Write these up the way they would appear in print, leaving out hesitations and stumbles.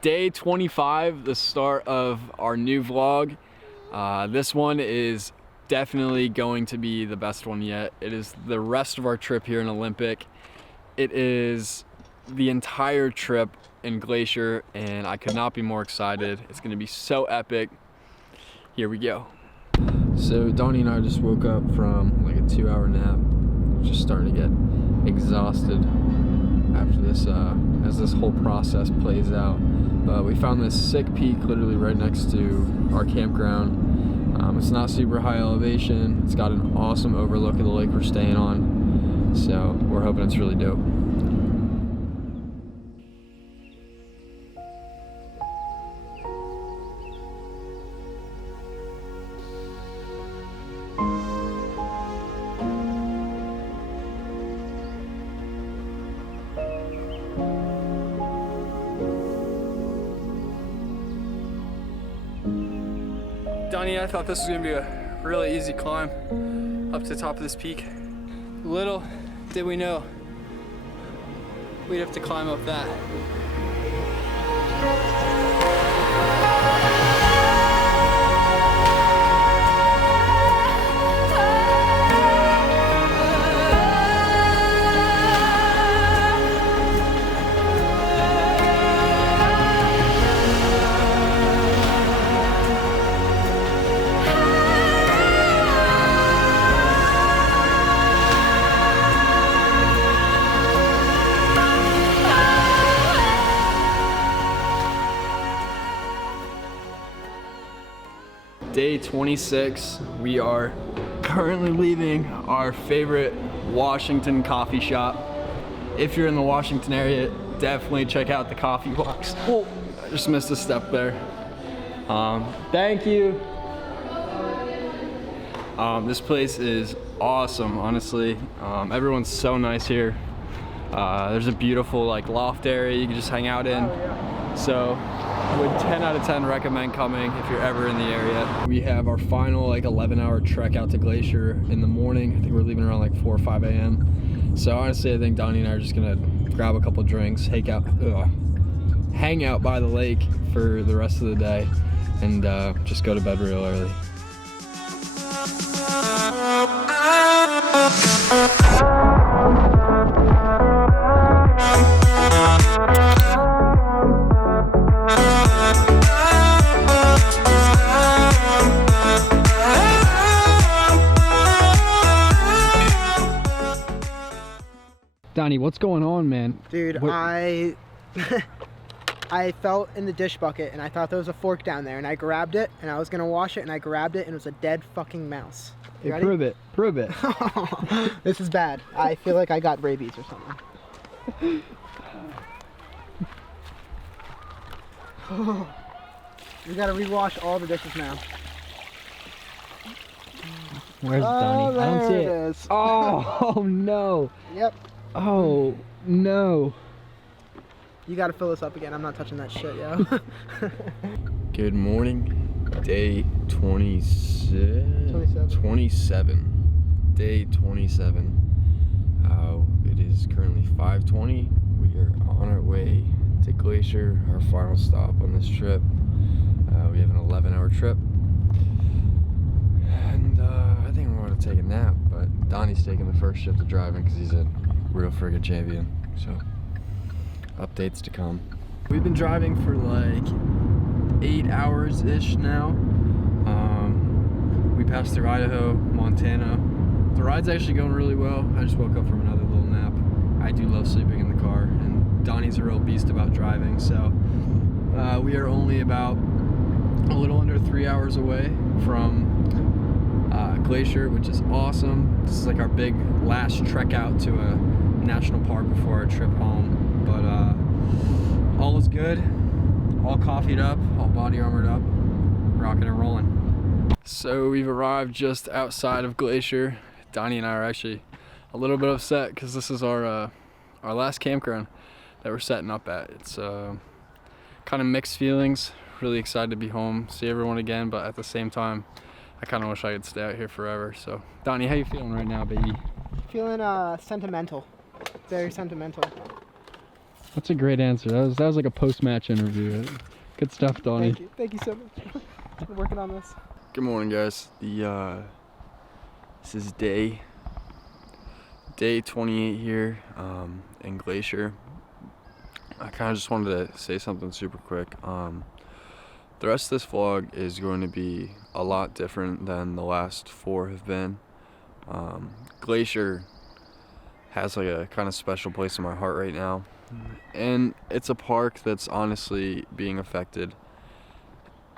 Day 25, the start of our new vlog. This one is definitely going to be the best one yet. It is the rest of our trip here in Olympic. It is the entire trip in Glacier, and I could not be more excited. It's gonna be so epic. Here we go. So Donnie and I just woke up from like a 2-hour nap. Just starting to get exhausted after this, as this whole process plays out. But we found this sick peak literally right next to our campground. It's not super high elevation. It's got an awesome overlook of the lake we're staying on. So we're hoping it's really dope. Donnie, I thought this was gonna be a really easy climb up to the top of this peak. Little did we know we'd have to climb up that. Day 26, we are currently leaving our favorite Washington coffee shop. If you're in the Washington area, definitely check out the coffee box. Oh, I just missed a step there. Thank you. This place is awesome, honestly. Everyone's so nice here. There's a beautiful like loft area you can just hang out in. So would 10 out of 10 recommend coming if you're ever in the area. We have our final like 11-hour trek out to Glacier in the morning. I think we're leaving around like 4 or 5 a.m. So honestly, I think Donnie and I are just gonna grab a couple drinks, hang out by the lake for the rest of the day, and just go to bed real early. Donnie, what's going on, man? Dude, I felt in the dish bucket and I thought there was a fork down there and I grabbed it and I was gonna wash it and I grabbed it and it was a dead fucking mouse. You ready? Prove it, prove it. This is bad. I feel like I got rabies or something. We gotta rewash all the dishes now. Where's Donnie? I don't see it. Is. Oh no. Yep. Oh no. You gotta fill this up again. I'm not touching that shit, yo. Good morning. Day 27. 27. Day 27. It is currently 5:20. We are on our way to Glacier, our final stop on this trip. We have an 11-hour trip. And I think I'm going to take a nap, but Donnie's taking the first shift of driving because he's a real friggin' champion. So, updates to come. We've been driving for like 8 hours-ish now. We passed through Idaho, Montana. The ride's actually going really well. I just woke up from another little nap. I do love sleeping in the car, and Donnie's a real beast about driving, so we are only about a little under 3 hours away from Glacier, which is awesome. This is like our big last trek out to a national park before our trip home, but all is good, all coffeeed up, all body armored up, rocking and rolling. So we've arrived just outside of Glacier. Donnie and I are actually a little bit upset because this is our last campground that we're setting up at. It's kind of mixed feelings. Really excited to be home, see everyone again, but at the same time, I kind of wish I could stay out here forever. So, Donnie, how you feeling right now, baby? Feeling sentimental. Very sentimental. That's a great answer. That was like a post-match interview. Good stuff, Donnie. Thank you so much. Been working on this. Good morning, guys. This is day 28 here in Glacier. I kind of just wanted to say something super quick. The rest of this vlog is going to be a lot different than the last 4 have been. Glacier has like a kind of special place in my heart right now, and it's a park that's honestly being affected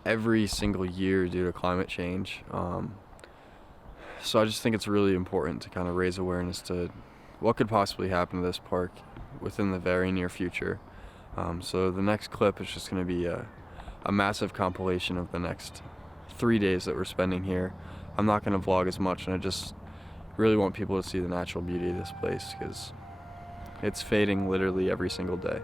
every single year due to climate change. So I just think it's really important to kind of raise awareness to what could possibly happen to this park within the very near future. So the next clip is just going to be a massive compilation of the next 3 days that we're spending here. I'm not going to vlog as much, and I just really want people to see the natural beauty of this place because it's fading literally every single day.